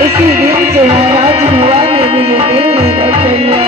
इसी दिन से महाराज हुआ ने मुझे दिल में रख लिया।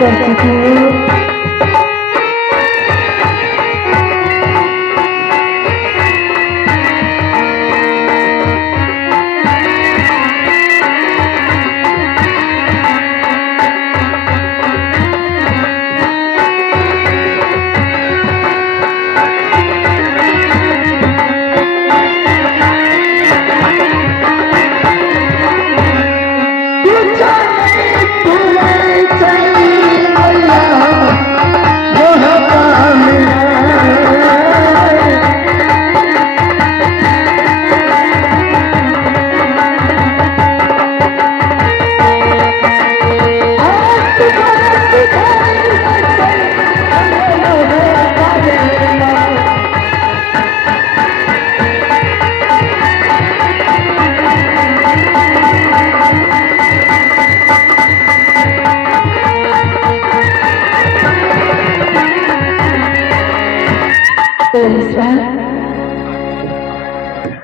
कर चुकी हूँ।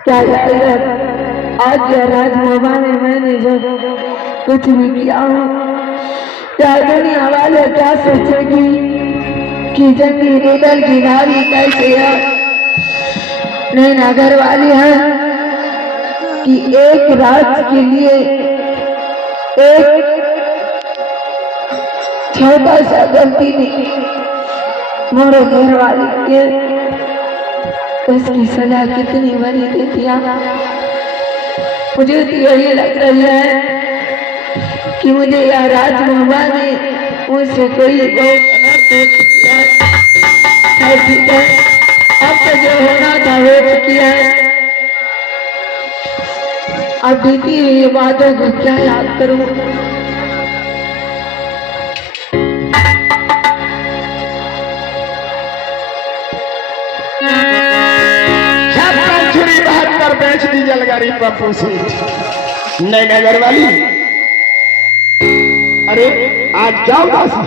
क्या आज राजमोबा में मैंने जो कुछ भी किया हूँ, क्या दुनिया वाले क्या सोचेगी कि जंगी रेडल की नारी कैसे है, नैना घर वाली है कि एक रात के लिए एक छोटा सा गलती ने मोरे घर वाली के उसकी सजा कितनी बड़ी दे दिया। मुझे तो यही लग रही है कि मुझे यह राजमोबा ने मुझसे कोई बहुत गलत किया है। ठीक है, अब तो जो होना था हो चुकी है। अब बीती हुई बातों को क्या याद करूं। बेच दी जलगाड़ी पप्पू सीट नहीं नगर वाली। अरे आज क्या उदासी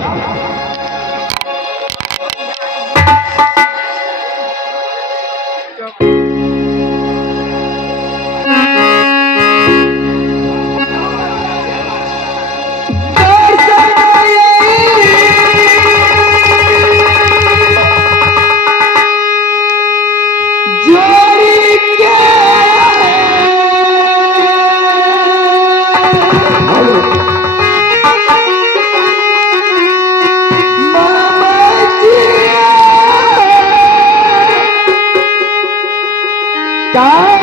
God